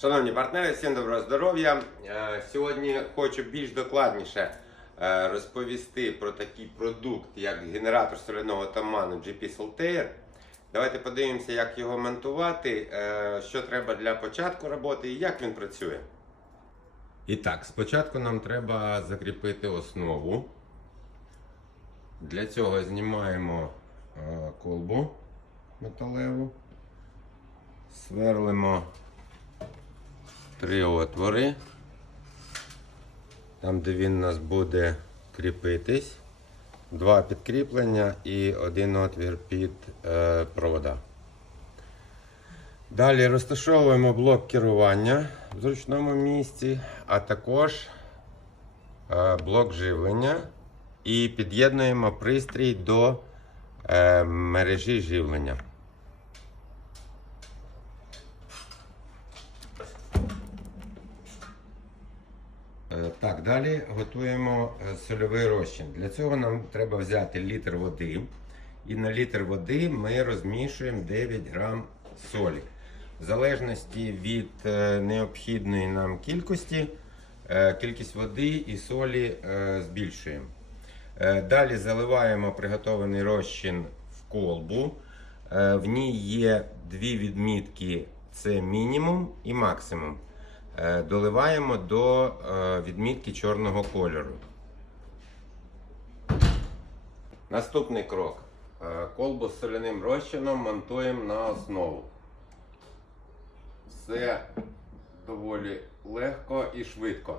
Шановні партнери, всім доброго здоров'я. Е, Сьогодні хочу більш докладніше е, розповісти про такий продукт, як генератор соляного таману GP Saltair. Давайте подивимося, як його монтувати, е, що треба для початку роботи і як він працює. І так, спочатку нам треба закріпити основу. Для цього знімаємо колбу металеву, сверлимо три отвори. Там, де він у нас буде кріпитись. Два підкріплення і один отвір під е, провода. Далі розташовуємо блок керування в зручному місці, а також е, блок живлення і під'єднуємо пристрій до е, мережі живлення. Так, далі готуємо е, сольовий розчин. Для цього нам треба взяти літр води. І на літр води ми розмішуємо 9 грам солі. В залежності від е, необхідної нам кількості, е, кількість води і солі збільшуємо. Далі заливаємо приготований розчин в колбу. В ній є дві відмітки: це мінімум і максимум. Е, Доливаємо до е, відмітки чорного кольору. Наступний крок. Е, Колбу з соляним розчином монтуємо на основу. Все доволі легко і швидко.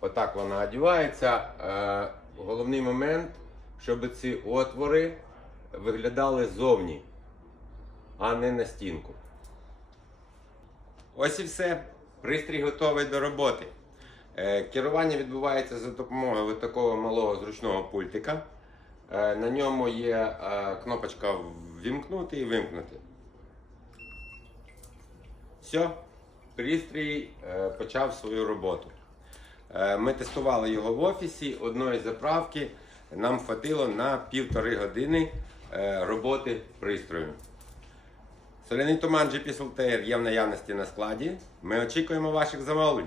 Отак вона одягається. Е, Головний момент, щоб ці отвори виглядали зовні, а не на стінку. Ось і все. Пристрій готовий до роботи. Е, Керування відбувається за допомогою такого малого зручного пультика. Е, На ньому є е, кнопочка ввімкнути і вимкнути. Все, пристрій почав свою роботу. Ми тестували його в офісі одної заправки. Нам хватило на півтори години роботи пристрою. Соляний туман GP Saltair є в наявності на складі. Ми очікуємо ваших замовлень.